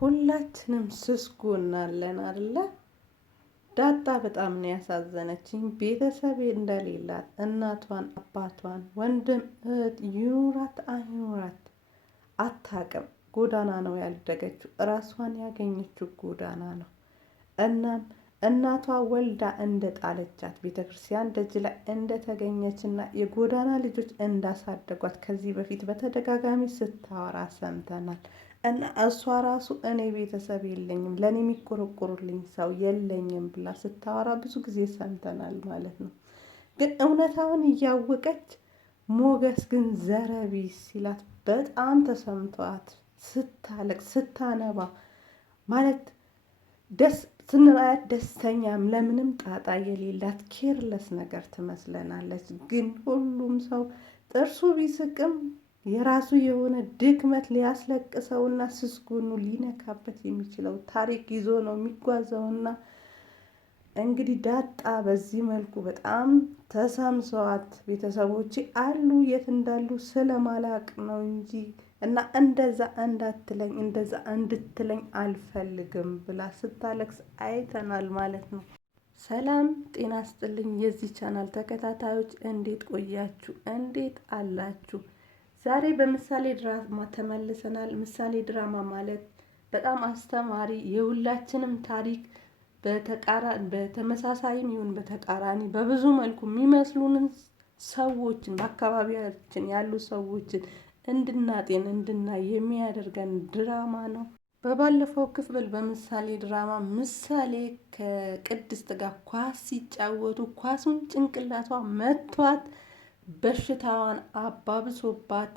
ሁላችንም ስስ ጎን አለን አይደለ? ዳጣ በጣም ነው ያሳዘነችኝ። ቤተሰብ እንደሌላት እናቷን፣ አባቷን፣ ወንድም እህት ይኑራት አይኑራት አታውቅም። ጎዳና ነው ያደገችው። እራሷን ያገኘችው ጎዳና ነው። እናም እናቷ ወልዳ እንደጣለቻት ቤተክርስቲያን ደጅ ላይ እንደተገኘችና የጎዳና ልጆች እንዳሳደጓት ከዚህ በፊት በተደጋጋሚ ስታወራ ሰምተናል። እና እሷ ራሱ እኔ ቤተሰብ የለኝም፣ ለኔ የሚቆረቆሩልኝ ሰው የለኝም ብላ ስታወራ ብዙ ጊዜ ሰምተናል ማለት ነው። ግን እውነታውን እያወቀች ሞገስ ግን ዘረቢስ ሲላት በጣም ተሰምቷት ስታለቅ ስታነባ ማለት ደስ ስንራያት ደስተኛም ለምንም ጣጣ የሌላት ኬርለስ ነገር ትመስለናለች። ግን ሁሉም ሰው ጥርሱ ቢስቅም የራሱ የሆነ ድክመት ሊያስለቅሰውና ስስ ጎኑ ሊነካበት የሚችለው ታሪክ ይዞ ነው የሚጓዘውና እንግዲህ ዳጣ በዚህ መልኩ በጣም ተሰምሰዋት ቤተሰቦቼ አሉ የት እንዳሉ ስለማላቅ ነው እንጂ እና እንደዛ እንዳትለኝ እንደዛ እንድትለኝ አልፈልግም ብላ ስታለቅስ አይተናል ማለት ነው። ሰላም ጤና ስጥልኝ የዚህ ቻናል ተከታታዮች እንዴት ቆያችሁ? እንዴት አላችሁ? ዛሬ በምሳሌ ድራማ ተመልሰናል። ምሳሌ ድራማ ማለት በጣም አስተማሪ የሁላችንም ታሪክ በተመሳሳይም ይሁን በተቃራኒ በብዙ መልኩ የሚመስሉንን ሰዎችን በአካባቢያችን ያሉ ሰዎችን እንድናጤን እንድናይ የሚያደርገን ድራማ ነው። በባለፈው ክፍል በምሳሌ ድራማ ምሳሌ ከቅድስት ጋር ኳስ ሲጫወቱ ኳሱን ጭንቅላቷ መቷት በሽታዋን አባብሶባት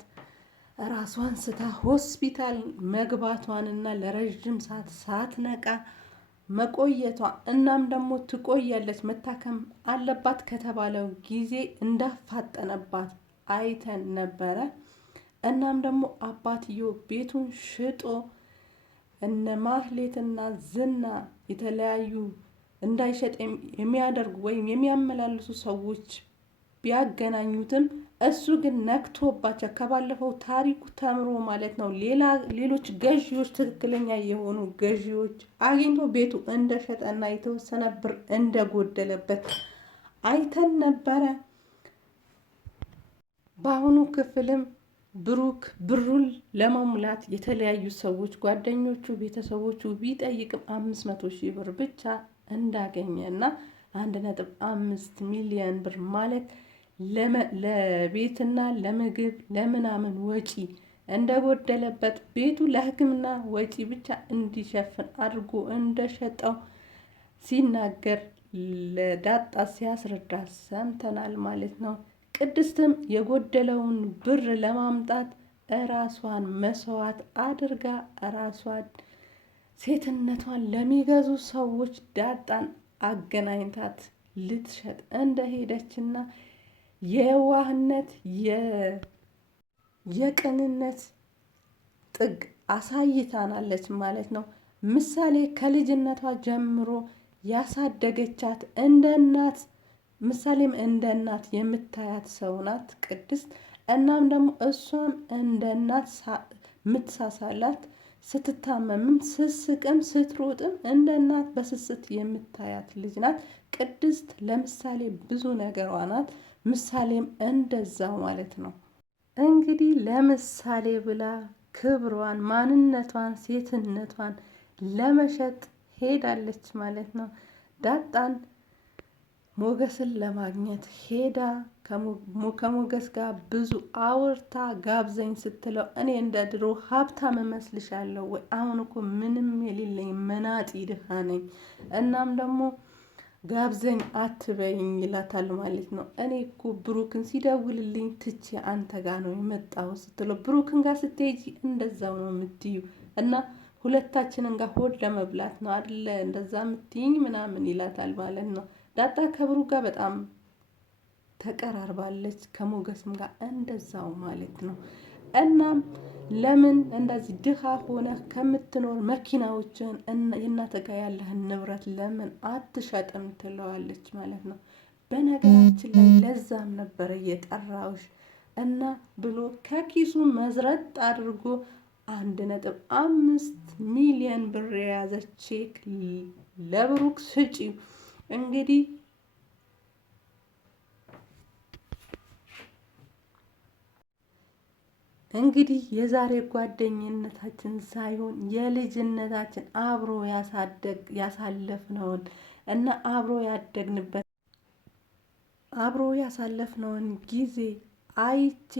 ራሷን ስታ ሆስፒታል መግባቷንና ለረጅም ሰዓት ሳትነቃ መቆየቷ እናም ደግሞ ትቆያለች መታከም አለባት ከተባለው ጊዜ እንዳፋጠነባት አይተን ነበረ። እናም ደግሞ አባትዮ ቤቱን ሽጦ እነ ማህሌትና ዝና የተለያዩ እንዳይሸጥ የሚያደርጉ ወይም የሚያመላልሱ ሰዎች ቢያገናኙትም እሱ ግን ነክቶባቸው ከባለፈው ታሪኩ ተምሮ ማለት ነው ሌሎች ገዢዎች ትክክለኛ የሆኑ ገዢዎች አግኝቶ ቤቱ እንደሸጠና የተወሰነ ብር እንደጎደለበት አይተን ነበረ። በአሁኑ ክፍልም ብሩክ ብሩን ለመሙላት የተለያዩ ሰዎች ጓደኞቹ ቤተሰቦቹ ቢጠይቅም 500,000 ብር ብቻ እንዳገኘ እና 1.5 ሚሊዮን ብር ማለት ለቤትና ለምግብ ለምናምን ወጪ እንደጎደለበት ቤቱ ለሕክምና ወጪ ብቻ እንዲሸፍን አድርጎ እንደሸጠው ሲናገር ለዳጣ ሲያስረዳ ሰምተናል ማለት ነው። ቅድስትም የጎደለውን ብር ለማምጣት እራሷን መስዋዕት አድርጋ እራሷን ሴትነቷን ለሚገዙ ሰዎች ዳጣን አገናኝታት ልትሸጥ እንደሄደችና የዋህነት የቅንነት ጥግ አሳይታናለች ማለት ነው። ምሳሌ ከልጅነቷ ጀምሮ ያሳደገቻት እንደ እናት ምሳሌም እንደ እናት የምታያት ሰው ናት ቅድስት። እናም ደግሞ እሷም እንደ እናት የምትሳሳላት ስትታመምም ስትስቅም ስትሮጥም እንደ እናት በስስት የምታያት ልጅ ናት ቅድስት። ለምሳሌ ብዙ ነገሯ ናት። ምሳሌም እንደዛው ማለት ነው። እንግዲህ ለምሳሌ ብላ ክብሯን ማንነቷን ሴትነቷን ለመሸጥ ሄዳለች ማለት ነው። ዳጣን ሞገስን ለማግኘት ሄዳ ከሞገስ ጋር ብዙ አውርታ ጋብዘኝ ስትለው እኔ እንደ ድሮ ሀብታም እመስልሻለሁ ወይ? አሁን እኮ ምንም የሌለኝ መናጢ ድሃ ነኝ። እናም ደግሞ ጋብዘኝ አትበይኝ ይላታል ማለት ነው። እኔ እኮ ብሩክን ሲደውልልኝ ትቼ አንተ ጋር ነው የመጣው ስትለው ብሩክን ጋር ስትሄጂ እንደዛው ነው የምትዩ እና ሁለታችንን ጋር ሆድ ለመብላት ነው አይደለ እንደዛ የምትይኝ ምናምን ይላታል ማለት ነው። ዳጣ ከብሩክ ጋር በጣም ተቀራርባለች ከሞገስም ጋር እንደዛው ማለት ነው። እናም ለምን እንደዚህ ድሃ ሆነህ ከምትኖር መኪናዎችን የእናንተ ጋር ያለህን ንብረት ለምን አትሸጥም ትለዋለች ማለት ነው። በነገራችን ላይ ለዛም ነበረ የጠራውሽ እና ብሎ ከኪሱ መዝረጥ አድርጎ 1.5 ሚሊዮን ብር የያዘ ቼክ ለብሩክ ስጪው። እንግዲህ የዛሬ ጓደኝነታችን ሳይሆን የልጅነታችን አብሮ ያሳለፍነውን እና አብሮ ያሳለፍነውን ጊዜ አይቼ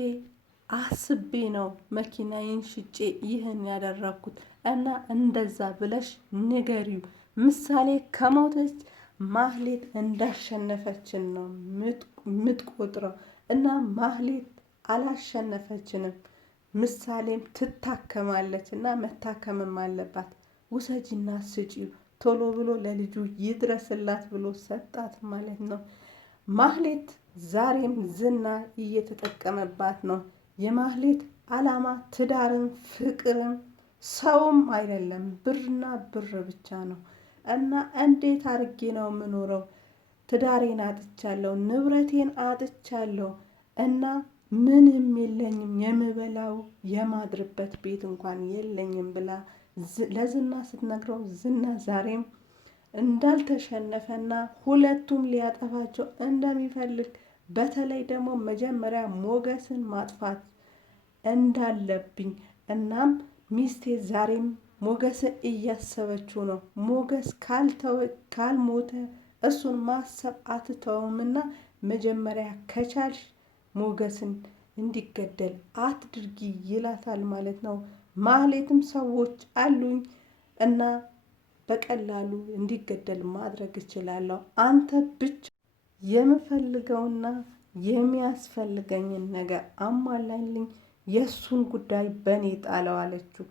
አስቤ ነው መኪናዬን ሽጬ ይህን ያደረኩት እና እንደዛ ብለሽ ንገሪው። ምሳሌ ከሞተች ማህሌት እንዳሸነፈችን ነው የምትቆጥረው እና ማህሌት አላሸነፈችንም። ምሳሌም ትታከማለች እና መታከምም አለባት። ውሰጂና ስጪው ቶሎ ብሎ ለልጁ ይድረስላት ብሎ ሰጣት ማለት ነው። ማህሌት ዛሬም ዝና እየተጠቀመባት ነው። የማህሌት አላማ ትዳርም ፍቅርም ሰውም አይደለም፣ ብርና ብር ብቻ ነው እና እንዴት አድርጌ ነው የምኖረው? ትዳሬን አጥቻለሁ፣ ንብረቴን አጥቻለሁ እና ምንም የለኝም፣ የምበላው የማድርበት ቤት እንኳን የለኝም ብላ ለዝና ስትነግረው ዝና ዛሬም እንዳልተሸነፈና ሁለቱም ሊያጠፋቸው እንደሚፈልግ በተለይ ደግሞ መጀመሪያ ሞገስን ማጥፋት እንዳለብኝ እናም ሚስቴ ዛሬም ሞገስን እያሰበችው ነው። ሞገስ ካልሞተ እሱን ማሰብ አትተውምና መጀመሪያ ከቻልሽ ሞገስን እንዲገደል አትድርጊ ይላታል ማለት ነው። ማህሌትም ሰዎች አሉኝ እና በቀላሉ እንዲገደል ማድረግ እችላለሁ፣ አንተ ብቻ የምፈልገውና የሚያስፈልገኝን ነገር አሟላልኝ፣ የእሱን ጉዳይ በእኔ ጣለው አለችው።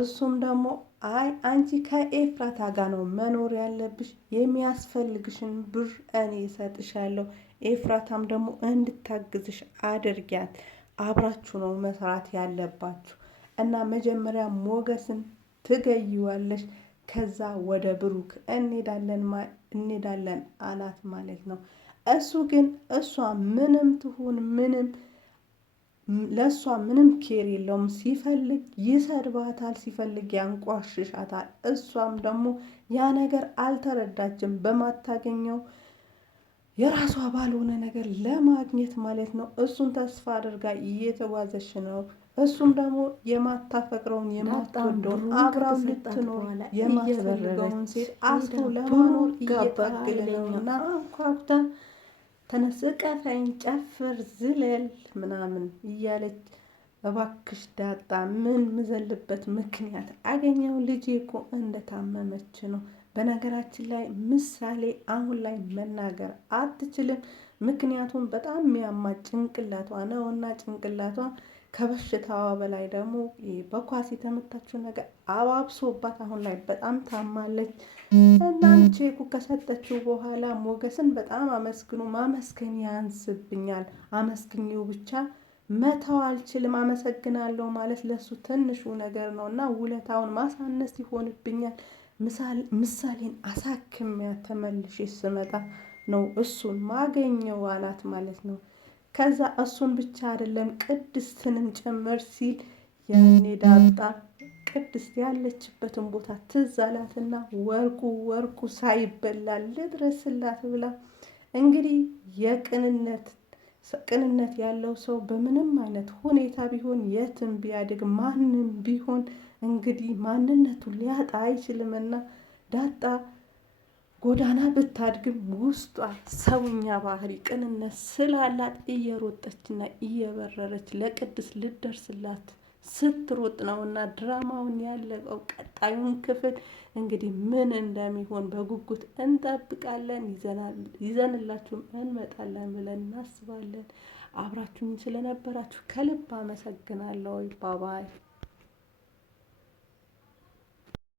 እሱም ደግሞ አይ አንቺ ከኤፍራታ ጋር ነው መኖር ያለብሽ፣ የሚያስፈልግሽን ብር እኔ እሰጥሻለሁ፣ ኤፍራታም ደግሞ እንድታግዝሽ አድርጊያት፣ አብራችሁ ነው መስራት ያለባችሁ እና መጀመሪያ ሞገስን ትገይዋለሽ፣ ከዛ ወደ ብሩክ እንሄዳለን አላት ማለት ነው። እሱ ግን እሷ ምንም ትሁን ምንም ለእሷ ምንም ኬር የለውም። ሲፈልግ ይሰድባታል፣ ሲፈልግ ያንቋሽሻታል። እሷም ደግሞ ያ ነገር አልተረዳችም። በማታገኘው የራሷ ባልሆነ ነገር ለማግኘት ማለት ነው እሱን ተስፋ አድርጋ እየተጓዘች ነው። እሱም ደግሞ የማታፈቅረውን የማትወደውን አብራው ልትኖር የማትፈልገውን ሴት አስሮ ለማኖር እየታገለ ነውና አንኳኩታ ተነስ፣ እቀፈኝ፣ ጨፍር፣ ዝለል ምናምን እያለች እባክሽ ዳጣ ምን ምዘልበት ምክንያት አገኘው? ልጄ እኮ እንደታመመች ነው። በነገራችን ላይ ምሳሌ አሁን ላይ መናገር አትችልም። ምክንያቱም በጣም የሚያማት ጭንቅላቷ ነው እና ጭንቅላቷ ከበሽታዋ በላይ ደግሞ በኳስ የተመታችው ነገር አባብሶባት አሁን ላይ በጣም ታማለች። እናም ቼኩ ከሰጠችው በኋላ ሞገስን በጣም ማመስገን ያንስብኛል፣ አመስግኜው ብቻ መተው አልችልም፣ አመሰግናለሁ ማለት ለሱ ትንሹ ነገር ነው እና ውለታውን ማሳነስ ይሆንብኛል። ምሳሌን አሳክሚያ ተመልሼ ስመጣ ነው እሱን ማገኘው አላት ማለት ነው። ከዛ እሱን ብቻ አይደለም ቅድስትንም ጭምር ሲል ያኔ ዳጣ ቅድስት ያለችበትን ቦታ ትዝ አላትና ወርቁ ሳይበላ ልድረስላት ብላ እንግዲህ ቅንነት ያለው ሰው በምንም አይነት ሁኔታ ቢሆን የትም ቢያድግ ማንም ቢሆን እንግዲህ ማንነቱን ሊያጣ አይችልምና ዳጣ ጎዳና ብታድግም ውስጧ ሰውኛ ባህሪ ቅንነት ስላላት እየሮጠችና እየበረረች ለቅድስት ልደርስላት ስትሮጥ ነውና ድራማውን ያለቀው። ቀጣዩን ክፍል እንግዲህ ምን እንደሚሆን በጉጉት እንጠብቃለን። ይዘንላችሁም እንመጣለን ብለን እናስባለን። አብራችሁን ስለነበራችሁ ከልብ አመሰግናለሁ። ባባይ